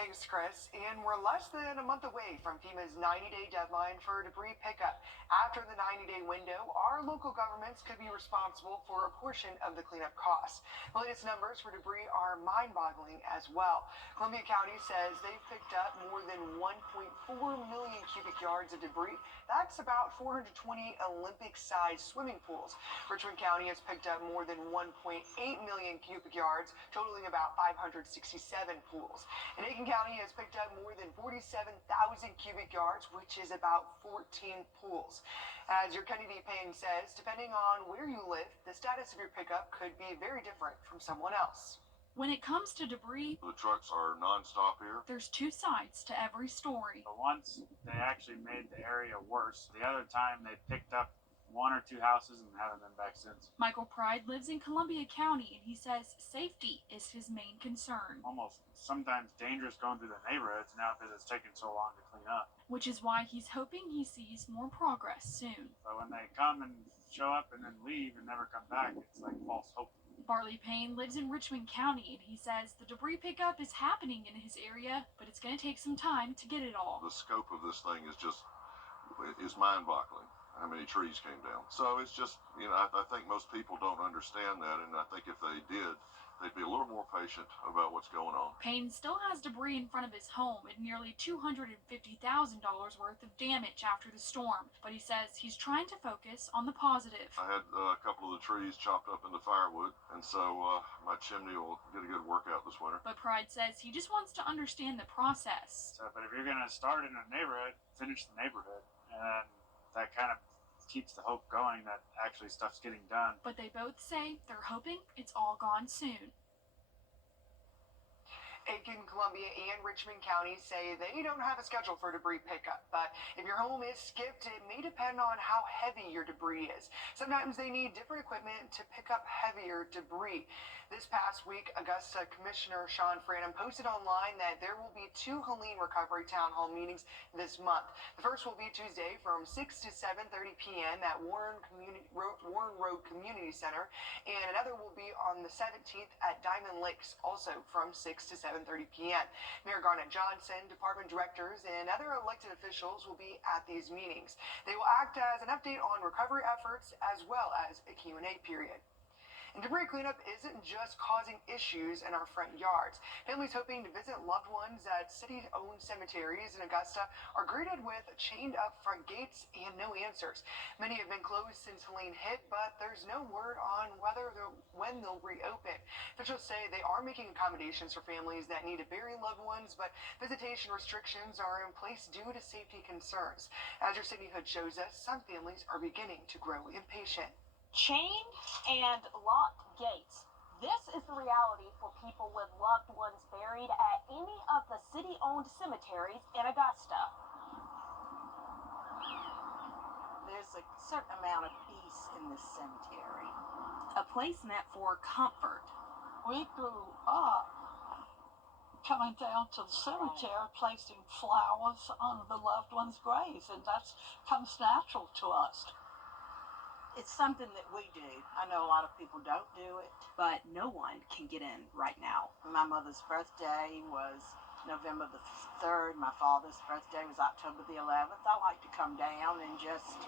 Thanks, Chris. And we're less than a month away from FEMA's 90-day deadline for debris pickup. After the 90-day window, our local governments could be responsible for a portion of the cleanup costs. The latest numbers for debris are mind-boggling as well. Columbia County says they've picked up more than 1.4 million cubic yards of debris. That's about 420 Olympic-sized swimming pools. Richmond County has picked up more than 1.8 million cubic yards, totaling about 567 pools. And Aiken County has picked up more than 47,000 cubic yards, which is about 14 pools. As your Kennedy Payne says, depending on where you live, the status of your pickup could be very different from someone else. When it comes to debris, the trucks are nonstop here. There's two sides to every story. Once they actually made the area worse. The other time they picked up one or two houses and haven't been back since. Michael Pride lives in Columbia County, and he says safety is his main concern. Almost sometimes dangerous going through the neighborhoods now because it's taking so long to clean up. Which is why he's hoping he sees more progress soon. But when they come and show up and then leave and never come back, it's like false hope. Barley Payne lives in Richmond County, and he says the debris pickup is happening in his area, but it's going to take some time to get it all. The scope of this thing is mind-boggling. How many trees came down. So it's just, I think most people don't understand that, and I think if they did, they'd be a little more patient about what's going on. Payne still has debris in front of his home and nearly $250,000 worth of damage after the storm, but he says he's trying to focus on the positive. I had a couple of the trees chopped up into firewood, and so my chimney will get a good workout this winter. But Pride says he just wants to understand the process. But if you're going to start in a neighborhood, finish the neighborhood, and that kind of keeps the hope going that actually stuff's getting done. But they both say they're hoping it's all gone soon. Aiken, Columbia, and Richmond counties say they don't have a schedule for debris pickup, but if your home is skipped, it may depend on how heavy your debris is. Sometimes they need different equipment to pick up heavier debris. This past week, Augusta Commissioner Sean Franham posted online that there will be 2 Helene Recovery Town Hall meetings this month. The first will be Tuesday from 6 to 7:30 p.m. at Warren Road Community Center, and another will be on the 17th at Diamond Lakes, also from 6 to 7:30 p.m. Mayor Garnett Johnson, department directors, and other elected officials will be at these meetings. They will act as an update on recovery efforts as well as a Q&A period. And debris cleanup isn't just causing issues in our front yards. Families hoping to visit loved ones at city-owned cemeteries in Augusta are greeted with chained-up front gates and no answers. Many have been closed since Helene hit, but there's no word on when they'll reopen. Officials say they are making accommodations for families that need to bury loved ones, but visitation restrictions are in place due to safety concerns. As your Sydney Hood shows us, some families are beginning to grow impatient. Chained and locked gates. This is the reality for people with loved ones buried at any of the city-owned cemeteries in Augusta. There's a certain amount of peace in this cemetery. A place meant for comfort. We grew up coming down to the cemetery, placing flowers on the loved ones' graves, and that comes natural to us. It's something that we do. I know a lot of people don't do it, but no one can get in right now. My mother's birthday was November the 3rd. My father's birthday was October the 11th. I like to come down and just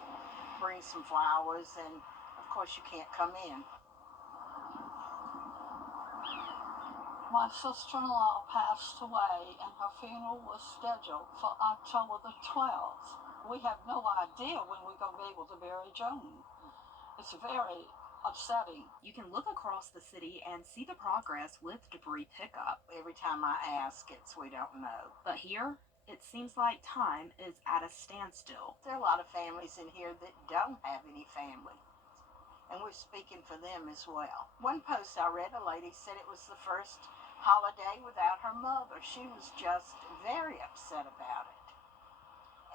bring some flowers, and of course you can't come in. My sister-in-law passed away, and her funeral was scheduled for October the 12th. We have no idea when we're going to be able to bury Joan. It's very upsetting. You can look across the city and see the progress with debris pickup. Every time I ask, we don't know. But here, it seems like time is at a standstill. There are a lot of families in here that don't have any family, and we're speaking for them as well. One post I read, a lady said it was the first holiday without her mother. She was just very upset about it.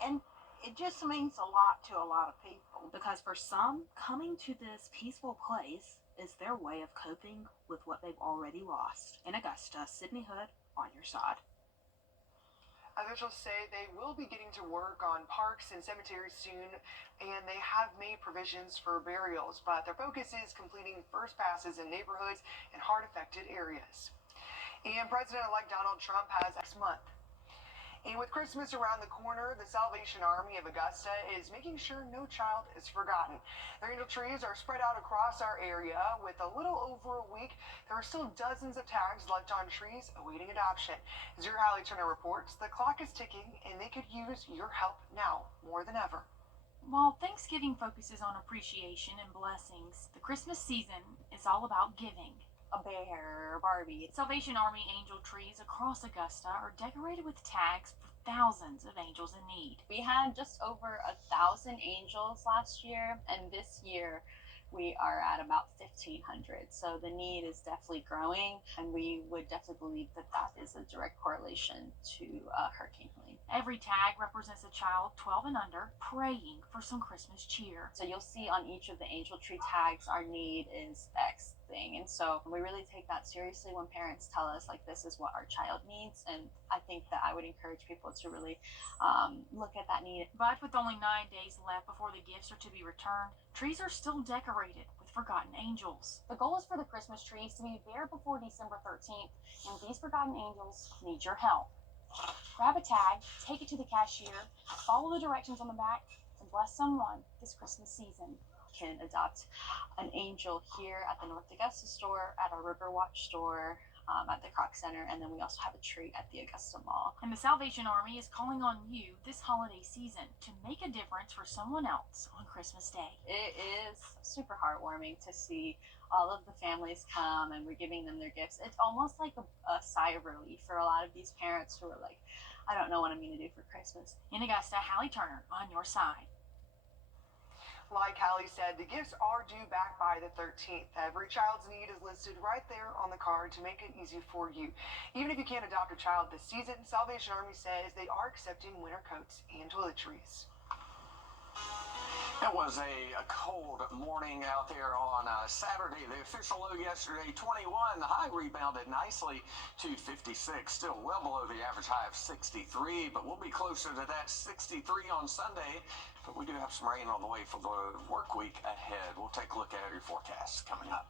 And it just means a lot to a lot of people. Because for some, coming to this peaceful place is their way of coping with what they've already lost. In Augusta, Sydney Hood, on your side. Officials say they will be getting to work on parks and cemeteries soon, and they have made provisions for burials, but their focus is completing first passes in neighborhoods and hard-affected areas. And President-elect Donald Trump has next month. And with Christmas around the corner, the Salvation Army of Augusta is making sure no child is forgotten. Their angel trees are spread out across our area. With a little over a week, there are still dozens of tags left on trees awaiting adoption. As your Hallie Turner reports, the clock is ticking and they could use your help now more than ever. While Thanksgiving focuses on appreciation and blessings, the Christmas season is all about giving. A bear, a Barbie. Salvation Army angel trees across Augusta are decorated with tags for thousands of angels in need. We had just over 1,000 angels last year, and this year we are at about 1,500. So the need is definitely growing, and we would definitely believe that that is a direct correlation to Hurricane Helene. Every tag represents a child 12 and under praying for some Christmas cheer. So you'll see on each of the angel tree tags, our need is X thing. And so we really take that seriously when parents tell us, like, this is what our child needs. And I think that I would encourage people to really look at that need. But with only 9 days left before the gifts are to be returned, trees are still decorated with forgotten angels. The goal is for the Christmas trees to be there before December 13th, and these forgotten angels need your help. Grab a tag, take it to the cashier, follow the directions on the back, and bless someone this Christmas season. Can adopt an angel here at the North Augusta store, at our Riverwatch store, at the Croc Center, and then we also have a tree at the Augusta Mall. And the Salvation Army is calling on you this holiday season to make a difference for someone else on Christmas Day. It is super heartwarming to see all of the families come and we're giving them their gifts. It's almost like a sigh of relief for a lot of these parents who are like, I don't know what I'm going to do for Christmas. In Augusta, Hallie Turner on your side. Like Hallie said, the gifts are due back by the 13th. Every child's need is listed right there on the card to make it easy for you. Even if you can't adopt a child this season, Salvation Army says they are accepting winter coats and toiletries. It was a cold morning out there on Saturday. The official low yesterday, 21. The high rebounded nicely to 56. Still well below the average high of 63, but we'll be closer to that 63 on Sunday. But we do have some rain on the way for the work week ahead. We'll take a look at your forecast coming up.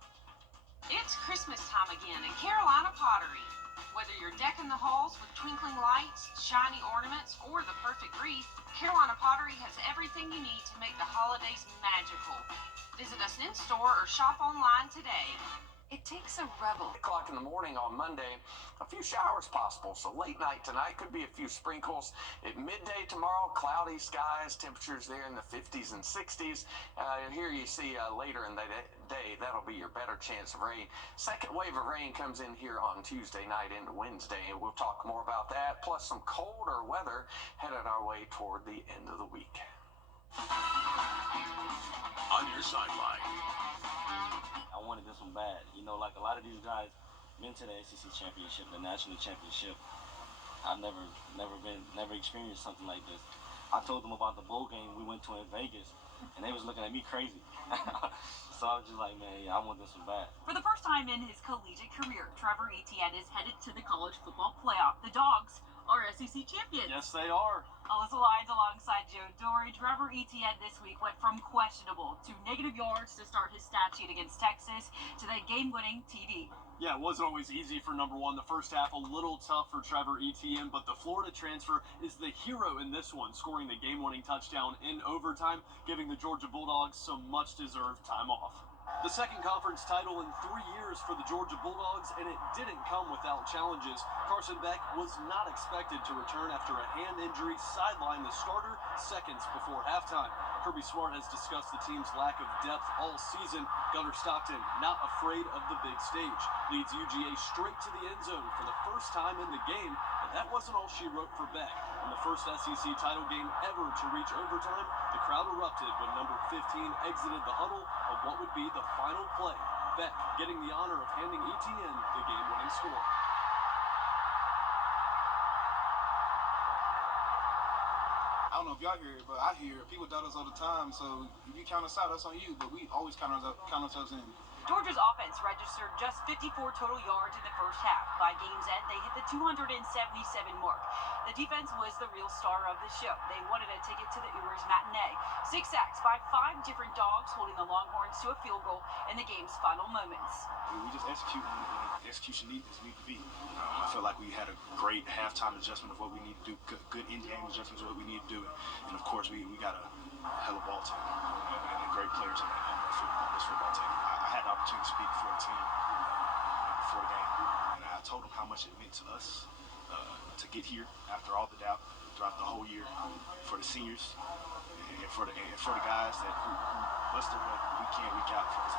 It's Christmas time again in Carolina Pottery. Whether you're decking the halls with twinkling lights, shiny ornaments, or the perfect wreath, Carolina Pottery has everything you need to make the holidays magical. Visit us in store or shop online today. It takes a rebel. 8 o'clock in the morning on Monday, a few showers possible. So late night tonight could be a few sprinkles. At midday tomorrow, cloudy skies, temperatures there in the 50s and 60s. Here you see later in the day, that'll be your better chance of rain. Second wave of rain comes in here on Tuesday night into Wednesday, and we'll talk more about that, plus some colder weather headed our way toward the end of the week. On your sideline. I wanted this one bad. You know, like a lot of these guys been to the SEC championship, the national championship. I've never experienced something like this. I told them about the bowl game we went to in Vegas, and they was looking at me crazy. So I was just like, man, I want this one bad. For the first time in his collegiate career, Trevor Etienne is headed to the college football playoff. The Dogs are SEC champions. Yes, they are. Alyssa Lyons alongside Joe Dory. Trevor Etienne this week went from questionable to negative yards to start his stat sheet against Texas to that game-winning TD. Yeah, it wasn't always easy for number one. The first half a little tough for Trevor Etienne, but the Florida transfer is the hero in this one, scoring the game-winning touchdown in overtime, giving the Georgia Bulldogs some much-deserved time off. The second conference title in 3 years for the Georgia Bulldogs, and it didn't come without challenges. Carson Beck was not expected to return after a hand injury sidelined the starter seconds before halftime. Kirby Smart has discussed the team's lack of depth all season. Gunnar Stockton, not afraid of the big stage, leads UGA straight to the end zone for the first time in the game, but that wasn't all she wrote for Beck. In the first SEC title game ever to reach overtime, the crowd erupted when number 15 exited the huddle of what would be the final play. Beck getting the honor of handing Etienne the game-winning score. I don't know if y'all hear it, but I hear people doubt us all the time. So if you count us out, that's on you. But we always count ourselves in. Georgia's offense registered just 54 total yards in the first half. By game's end, they hit the 277 mark. The defense was the real star of the show. They wanted a ticket to the Ewers matinee. 6 sacks by 5 different dogs, holding the Longhorns to a field goal in the game's final moments. We just executing, and execution needs to be. I feel like we had a great halftime adjustment of what we need to do, good in-game adjustments of what we need to do, and of course we got a hell of a ball team and great players on this football team. I had the opportunity to speak for the team before the game, and I told them how much it meant to us to get here after all the doubt throughout the whole year, for the seniors and for the guys that who bust their butt week in, week out for us.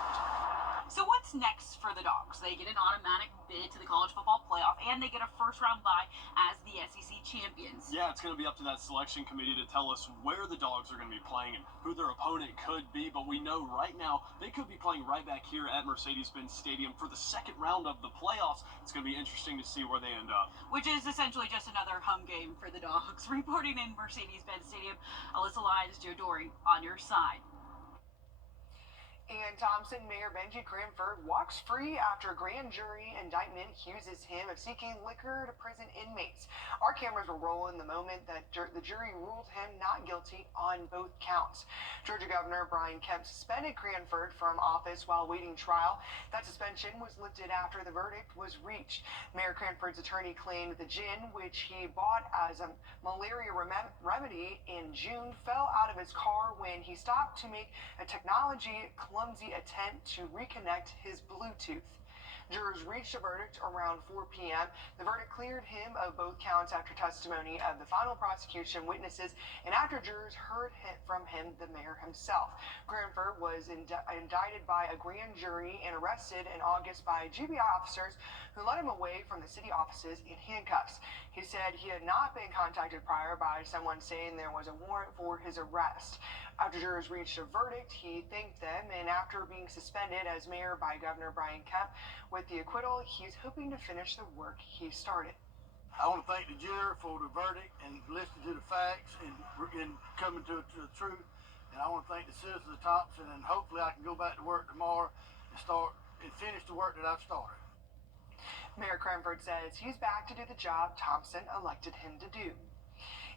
So what's next for the Dogs? They get an automatic bid to the college football playoff, and they get a first-round bye as the SEC champions. Yeah, it's going to be up to that selection committee to tell us where the Dogs are going to be playing and who their opponent could be, but we know right now they could be playing right back here at Mercedes-Benz Stadium for the second round of the playoffs. It's going to be interesting to see where they end up. Which is essentially just another home game for the Dogs. Reporting in Mercedes-Benz Stadium, Alyssa Lyons, Joe Dory on your side. And Thompson Mayor Benji Cranford walks free after a grand jury indictment accuses him of seeking liquor to prison inmates. Our cameras were rolling the moment that the jury ruled him not guilty on both counts. Georgia Governor Brian Kemp suspended Cranford from office while waiting trial. That suspension was lifted after the verdict was reached. Mayor Cranford's attorney claimed the gin, which he bought as a malaria remedy in June, fell out of his car when he stopped to make a clumsy attempt to reconnect his Bluetooth. Jurors reached a verdict around 4 p.m. The verdict cleared him of both counts after testimony of the final prosecution witnesses and after jurors heard from him, the mayor himself. Cranford was indicted by a grand jury and arrested in August by GBI officers who led him away from the city offices in handcuffs. He said he had not been contacted prior by someone saying there was a warrant for his arrest. After jurors reached a verdict, he thanked them, and after being suspended as mayor by Governor Brian Kemp with the acquittal, he's hoping to finish the work he started. I want to thank the jury for the verdict and listening to the facts and coming to the truth. And I want to thank the citizens of Thompson, and hopefully I can go back to work tomorrow and finish the work that I've started. Mayor Cranford says he's back to do the job Thompson elected him to do.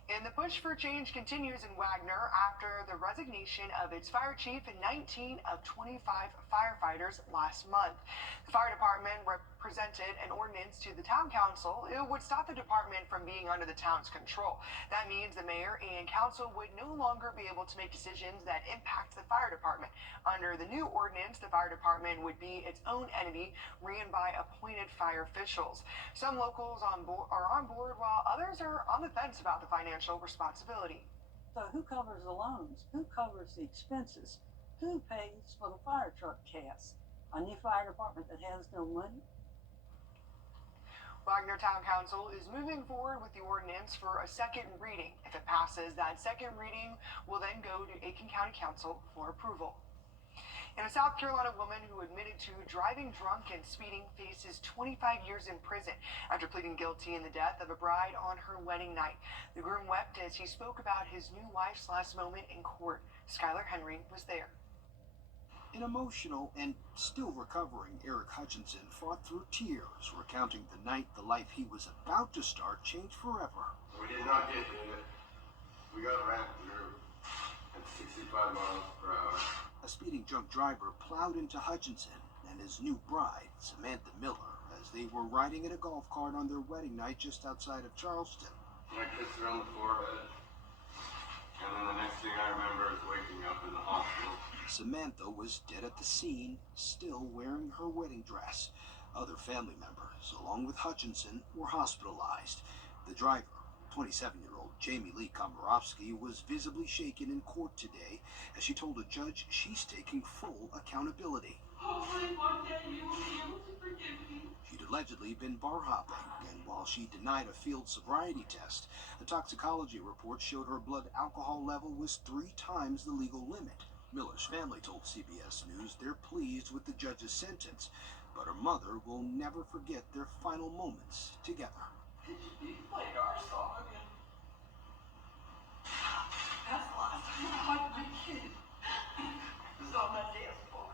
And the push for change continues in Wagner after the resignation of its fire chief and 19 of 25 firefighters last month. The fire department presented an ordinance to the town council. It would stop the department from being under the town's control. That means the mayor and council would no longer be able to make decisions that impact the fire department. Under the new ordinance, the fire department would be its own entity ran by appointed fire officials. Some locals are on board while others are on the fence about the financial responsibility. So who covers the loans? Who covers the expenses? Who pays for the fire truck cast? A new fire department that has no money? Wagner Town Council is moving forward with the ordinance for a second reading. If it passes, that second reading will then go to Aiken County Council for approval. And a South Carolina woman who admitted to driving drunk and speeding faces 25 years in prison after pleading guilty in the death of a bride on her wedding night. The groom wept as he spoke about his new wife's last moment in court. Skylar Henry was there. An emotional and still recovering Eric Hutchinson fought through tears, recounting the night the life he was about to start changed forever. We did not get in it. We got around through at 65 miles per hour. A speeding drunk driver plowed into Hutchinson and his new bride, Samantha Miller, as they were riding in a golf cart on their wedding night just outside of Charleston. I kissed her on the forehead. And then the next thing I remember is waking up in the hospital. Samantha was dead at the scene, still wearing her wedding dress. Other family members, along with Hutchinson, were hospitalized. The driver, 27-year-old Jamie Lee Komorowski, was visibly shaken in court today as she told a judge she's taking full accountability. Hopefully one day you will be able to forgive me. She'd allegedly been bar hopping, and while she denied a field sobriety test, a toxicology report showed her blood alcohol level was 3 times the legal limit. Miller's family told CBS News they're pleased with the judge's sentence, but her mother will never forget their final moments together. You played our song and that's the last time I hugged my kid. It was on my dance floor.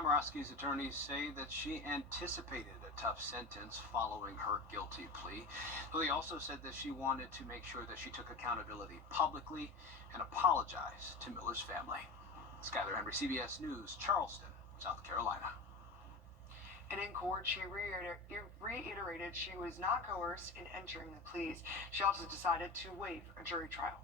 Komorowski's attorneys say that she anticipated a tough sentence following her guilty plea. Though they also said that she wanted to make sure that she took accountability publicly and apologize to Miller's family. Skylar Henry, CBS News, Charleston, South Carolina. And in court, she reiterated she was not coerced in entering the pleas. She also decided to waive a jury trial.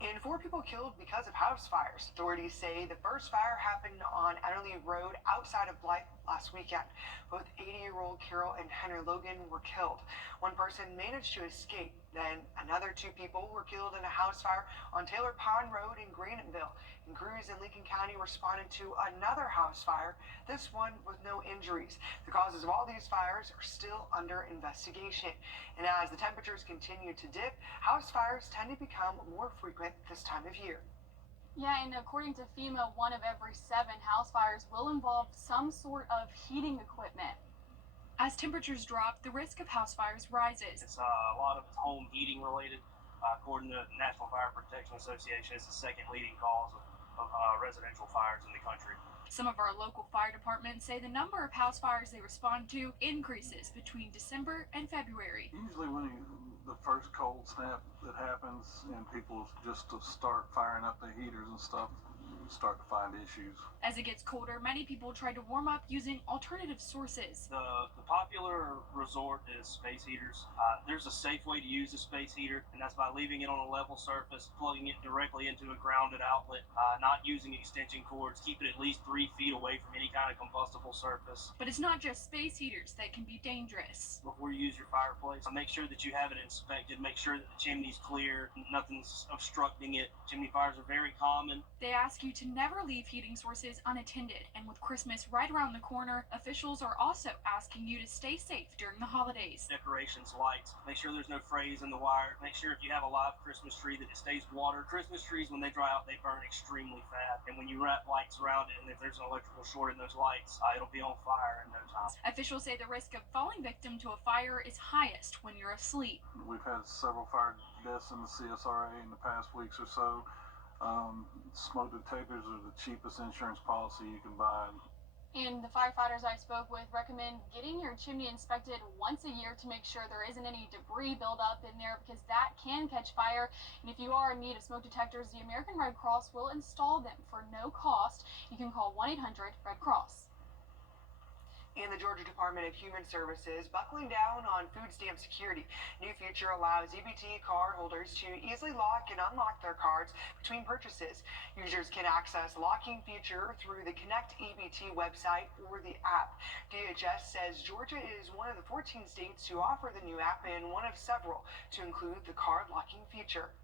And 4 people killed because of house fires. Authorities say the first fire happened on Adderley Road outside of Blythe last weekend. Both 80-year-old Carol and Henry Logan were killed. One person managed to escape. Then another 2 people were killed in a house fire on Taylor Pond Road in Graniteville. And crews in Lincoln County responded to another house fire, this one with no injuries. The causes of all these fires are still under investigation. And as the temperatures continue to dip, house fires tend to become more frequent this time of year. Yeah, and according to FEMA, 1 of every 7 house fires will involve some sort of heating equipment. As temperatures drop, the risk of house fires rises. It's a lot of home heating related. According to the National Fire Protection Association, it's the second leading cause of residential fires in the country. Some of our local fire departments say the number of house fires they respond to increases between December and February. Usually when the first cold snap that happens and people just to start firing up the heaters and stuff, you start to find issues. As it gets colder, many people try to warm up using alternative sources. The popular resort is space heaters. There's a safe way to use a space heater, and that's by leaving it on a level surface, plugging it directly into a grounded outlet, not using extension cords, keeping it at least 3 feet away from any kind of combustible surface. But it's not just space heaters that can be dangerous. Before you use your fireplace, make sure that you have it inspected, make sure that the chimney's clear, nothing's obstructing it. Chimney fires are very common. They ask you to never leave heating sources unattended, and with Christmas right around the corner, officials are also asking you to stay safe during the holidays. Decorations, lights, make sure there's no frays in the wire, make sure if you have a live Christmas tree that it stays watered. Christmas trees, when they dry out, they burn extremely fast, and when you wrap lights around it, and if there's an electrical short in those lights, it'll be on fire in no time. Officials say the risk of falling victim to a fire is highest when you're asleep. We've had several fire deaths in the CSRA in the past weeks or so. Smoke detectors are the cheapest insurance policy you can buy. And the firefighters I spoke with recommend getting your chimney inspected once a year to make sure there isn't any debris buildup in there, because that can catch fire. And if you are in need of smoke detectors, the American Red Cross will install them for no cost. You can call 1-800-RED-CROSS. And the Georgia Department of Human Services buckling down on food stamp security. New feature allows EBT card holders to easily lock and unlock their cards between purchases. Users can access locking feature through the Connect EBT website or the app. DHS says Georgia is one of the 14 states to offer the new app and one of several to include the card locking feature.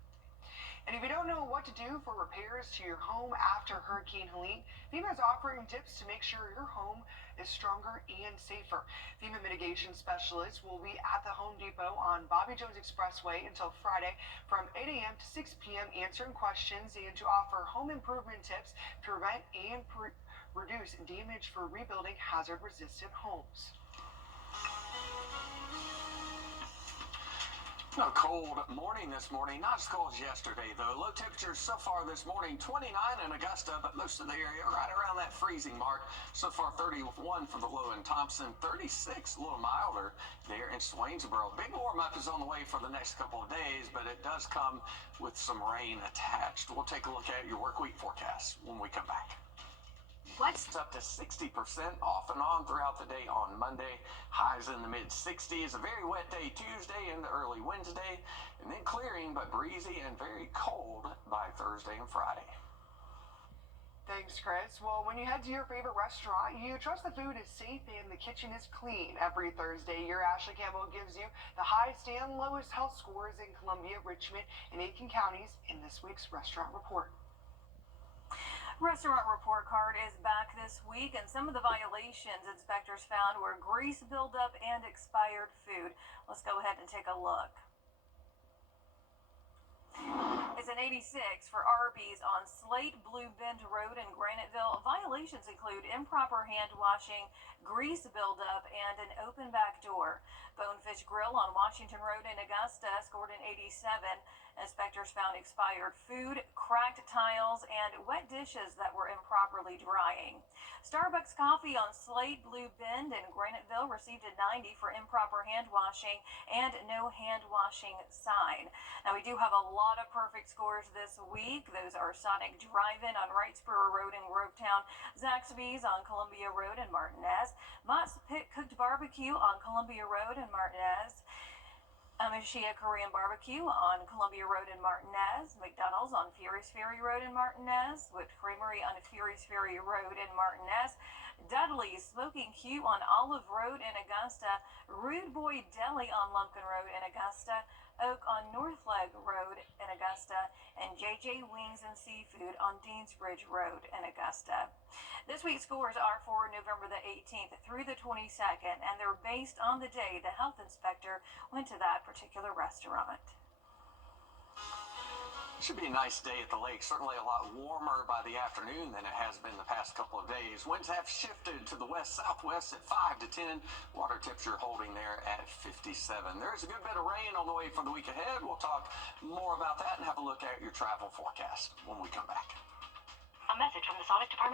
And if you don't know what to do for repairs to your home after Hurricane Helene, FEMA is offering tips to make sure your home is stronger and safer. FEMA mitigation specialists will be at the Home Depot on Bobby Jones Expressway until Friday from 8 a.m. to 6 p.m. answering questions and to offer home improvement tips to prevent and reduce damage for rebuilding hazard-resistant homes. A cold morning this morning, not as cold as yesterday though. Low temperatures so far this morning, 29 in Augusta, but most of the area right around that freezing mark. So far 31 for the low in Thompson, 36 a little milder there in Swainsboro. Big warm up is on the way for the next couple of days, but it does come with some rain attached. We'll take a look at your work week forecast when we come back. It's up to 60% off and on throughout the day on Monday. Highs in the mid-60s. A very wet day Tuesday into early Wednesday. And then clearing but breezy and very cold by Thursday and Friday. Thanks, Chris. Well, when you head to your favorite restaurant, you trust the food is safe and the kitchen is clean. Every Thursday, your Ashley Campbell gives you the highest and lowest health scores in Columbia, Richmond, and Aiken counties in this week's restaurant report. Restaurant report card is back this week, and some of the violations inspectors found were grease buildup and expired food. Let's go ahead and take a look. It's It's an 86 for Arby's on Slate Blue Bend Road in Graniteville. Violations include improper hand washing, grease buildup, and an open back door. Bonefish Grill on Washington Road in Augusta scored an 87. Inspectors found expired food, cracked tiles, and wet dishes that were improperly drying. Starbucks Coffee on Slate Blue Bend in Graniteville received a 90 for improper hand washing and no hand washing sign. Now, we do have a lot of perfect scores this week. Those are Sonic Drive-In on Wrightsboro Road in Grovetown, Zaxby's on Columbia Road in Martinez, Mott's Pit Cooked Barbecue on Columbia Road in Martinez, Amashia Korean Barbecue on Columbia Road in Martinez, McDonald's on Furys Ferry Road in Martinez, Wood Creamery on Furys Ferry Road in Martinez, Dudley's Smoking Q on Olive Road in Augusta, Rude Boy Deli on Lumpkin Road in Augusta, Oak on Northleg Road in Augusta, and JJ Wings and Seafood on Deansbridge Road in Augusta. This week's scores are for November the 18th through the 22nd, and they're based on the day the health inspector went to that particular restaurant. Should be a nice day at the lake. Certainly a lot warmer by the afternoon than it has been the past couple of days. Winds have shifted to the west-southwest at 5 to 10. Water temperature holding there at 57. There's a good bit of rain on the way for the week ahead. We'll talk more about that and have a look at your travel forecast when we come back. A message from the Sonic Department.